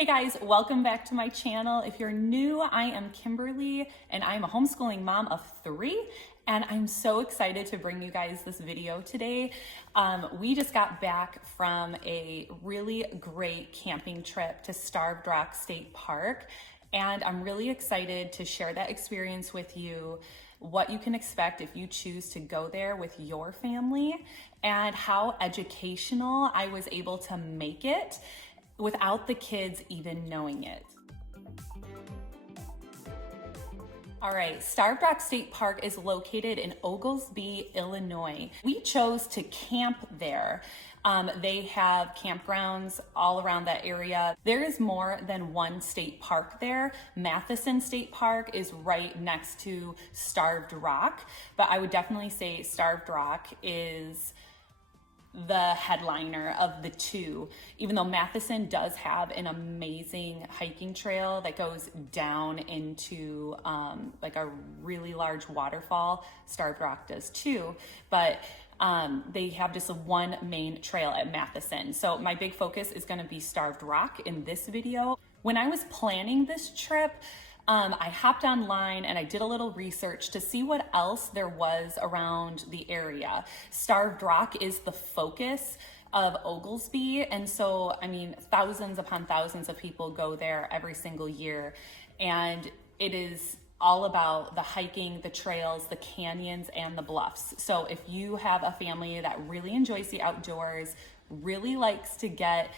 Hey guys, welcome back to my channel. If you're new, I am Kimberly and I'm a homeschooling mom of 3, and I'm so excited to bring you guys this video today. We just got back from a really great camping trip to Starved Rock State Park, and I'm really excited to share that experience with you, what you can expect if you choose to go there with your family, and how educational I was able to make it without the kids even knowing it. All right, Starved Rock State Park is located in Oglesby, Illinois. We chose to camp there. They have campgrounds all around that area. There is more than one state park there. Matheson State Park is right next to Starved Rock, but I would definitely say Starved Rock is the headliner of the two, even though Matheson does have an amazing hiking trail that goes down into like a really large waterfall. Starved Rock does too, but they have just one main trail at Matheson. So my big focus is going to be Starved Rock in this video. When I was planning this trip, I hopped online and I did a little research to see what else there was around the area. Starved Rock is the focus of Oglesby, and so, I mean, thousands upon thousands of people go there every single year, and it is all about the hiking, the trails, the canyons, and the bluffs. So if you have a family that really enjoys the outdoors, really likes to get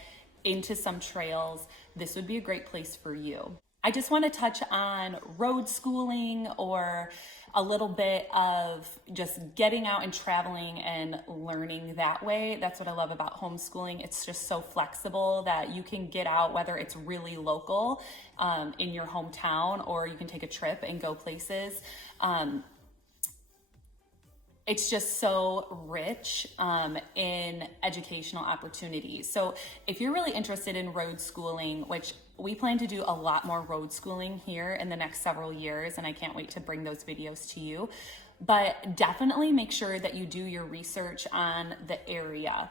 into some trails, this would be a great place for you. I just want to touch on road schooling, or a little bit of just getting out and traveling and learning that way. That's what I love about homeschooling. It's just so flexible that you can get out, whether it's really local in your hometown, or you can take a trip and go places. It's just so rich in educational opportunities. So if you're really interested in road schooling, which we plan to do a lot more road schooling here in the next several years, and I can't wait to bring those videos to you, but definitely make sure that you do your research on the area,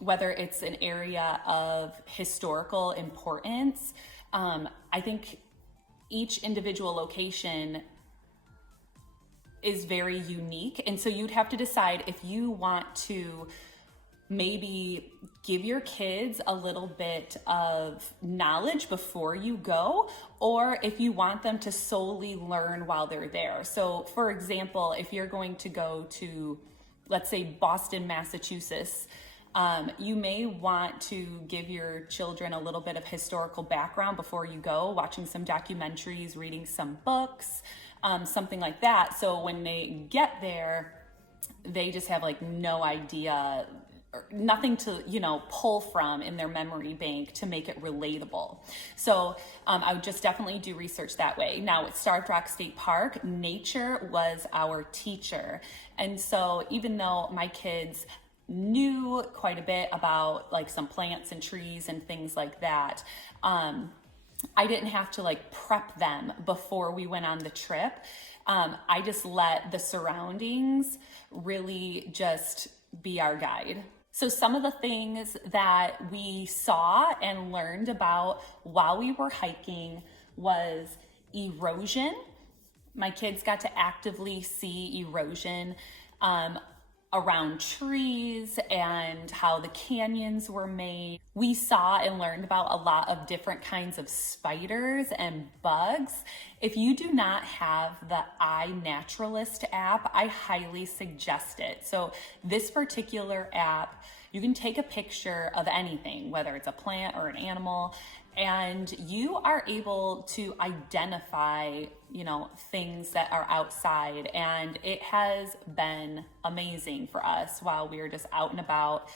whether it's an area of historical importance. I think each individual location is very unique. And so you'd have to decide if you want to maybe give your kids a little bit of knowledge before you go, or if you want them to solely learn while they're there. So for example, if you're going to go to, let's say, Boston, Massachusetts, you may want to give your children a little bit of historical background before you go, watching some documentaries, reading some books, something like that. So when they get there, they just have like no idea, or nothing to, pull from in their memory bank to make it relatable. So I would just definitely do research that way. Now at Starved Rock State Park, nature was our teacher. And so even though my kids knew quite a bit about like some plants and trees and things like that, I didn't have to like prep them before we went on the trip. I just let the surroundings really just be our guide. So some of the things that we saw and learned about while we were hiking was erosion. My kids got to actively see erosion around trees and how the canyons were made. We saw and learned about a lot of different kinds of spiders and bugs. If you do not have the iNaturalist app, I highly suggest it. So this particular app, you can take a picture of anything, whether it's a plant or an animal, and you are able to identify, things that are outside. And it has been amazing for us while we were just out and about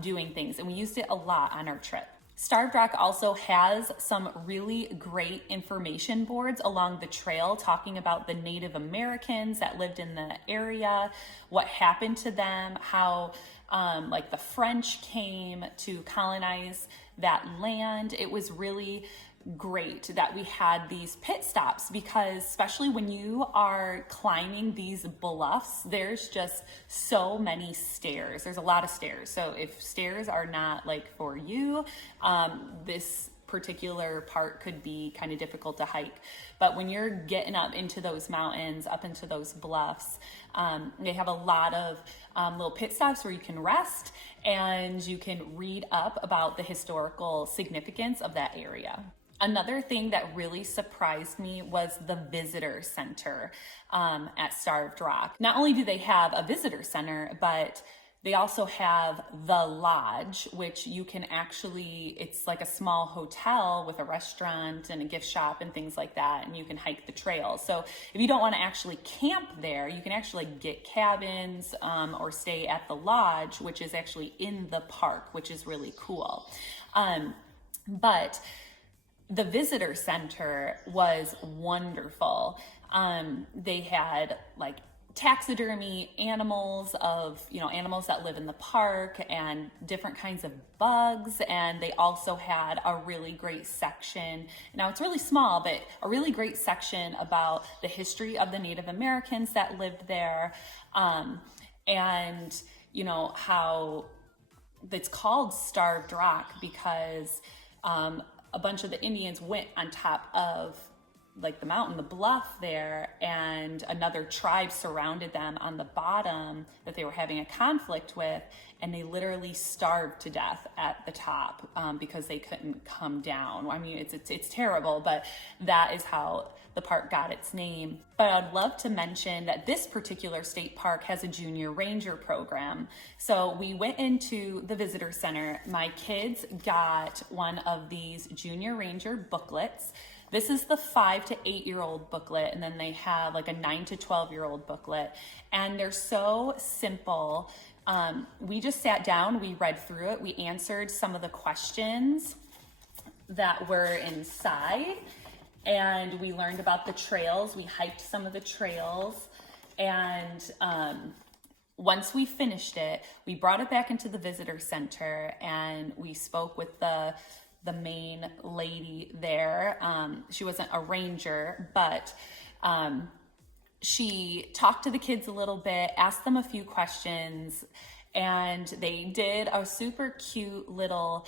doing things. And we used it a lot on our trip. Starved Rock also has some really great information boards along the trail talking about the Native Americans that lived in the area, what happened to them, how like the French came to colonize that land. It was really great that we had these pit stops, because especially when you are climbing these bluffs, there's just so many stairs. There's a lot of stairs. So if stairs are not like for you, this particular part could be kind of difficult to hike. But when you're getting up into those mountains, up into those bluffs, they have a lot of little pit stops where you can rest and you can read up about the historical significance of that area. Another thing that really surprised me was the visitor center at Starved Rock. Not only do they have a visitor center, but they also have the lodge, which you can actually, it's like a small hotel with a restaurant and a gift shop and things like that, and you can hike the trails. So if you don't want to actually camp there, you can actually get cabins or stay at the lodge, which is actually in the park, which is really cool. But the visitor center was wonderful. They had like taxidermy animals of, animals that live in the park and different kinds of bugs. And they also had a really great section. Now it's really small, but a really great section about the history of the Native Americans that lived there. And how it's called Starved Rock because a bunch of the Indians went on top of like the mountain, the bluff there, and another tribe surrounded them on the bottom that they were having a conflict with, and they literally starved to death at the top because they couldn't come down. I mean, it's terrible, but that is how the park got its name. But I'd love to mention that this particular state park has a junior ranger program. So we went into the visitor center. My kids got one of these junior ranger booklets. This is the 5 to 8 year old booklet, and then they have like a 9 to 12 year old booklet, and they're so simple. We just sat down, we read through it, we answered some of the questions that were inside, and we learned about the trails. We hiked some of the trails, and once we finished it, we brought it back into the visitor center, and we spoke with the main lady there. She wasn't a ranger, but she talked to the kids a little bit, asked them a few questions, and they did a super cute little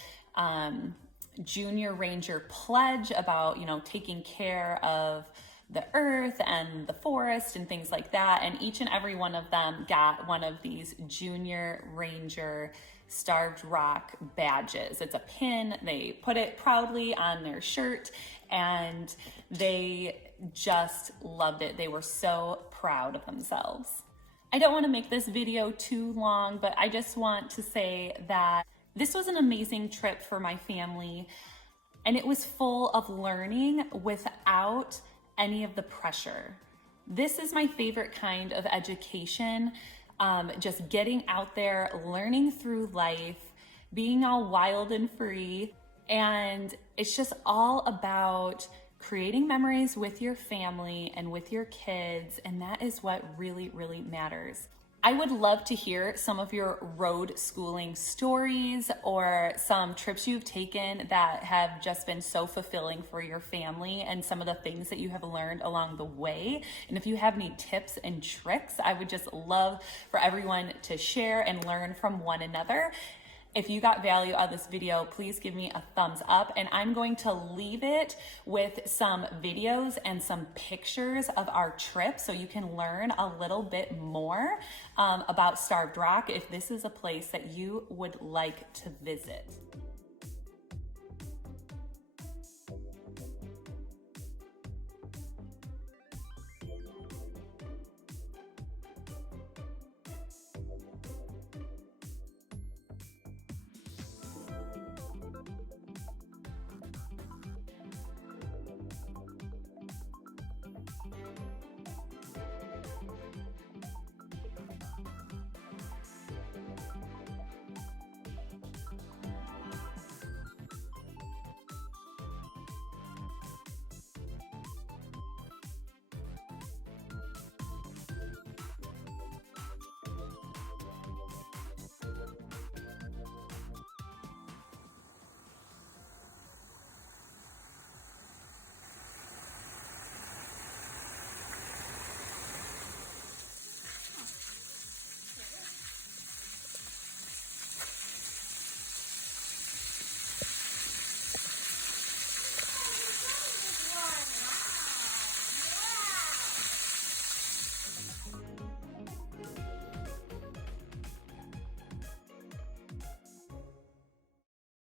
junior ranger pledge about, taking care of the earth and the forest and things like that. And each and every one of them got one of these junior ranger Starved Rock badges. It's a pin. They put it proudly on their shirt, and they just loved it. They were so proud of themselves. I don't want to make this video too long, but I just want to say that this was an amazing trip for my family, and it was full of learning without any of the pressure. This is my favorite kind of education. Just getting out there, learning through life, being all wild and free. And it's just all about creating memories with your family and with your kids. And that is what really, really matters. I would love to hear some of your road schooling stories or some trips you've taken that have just been so fulfilling for your family and some of the things that you have learned along the way. And if you have any tips and tricks, I would just love for everyone to share and learn from one another. If you got value out of this video, please give me a thumbs up, and I'm going to leave it with some videos and some pictures of our trip so you can learn a little bit more about Starved Rock if this is a place that you would like to visit.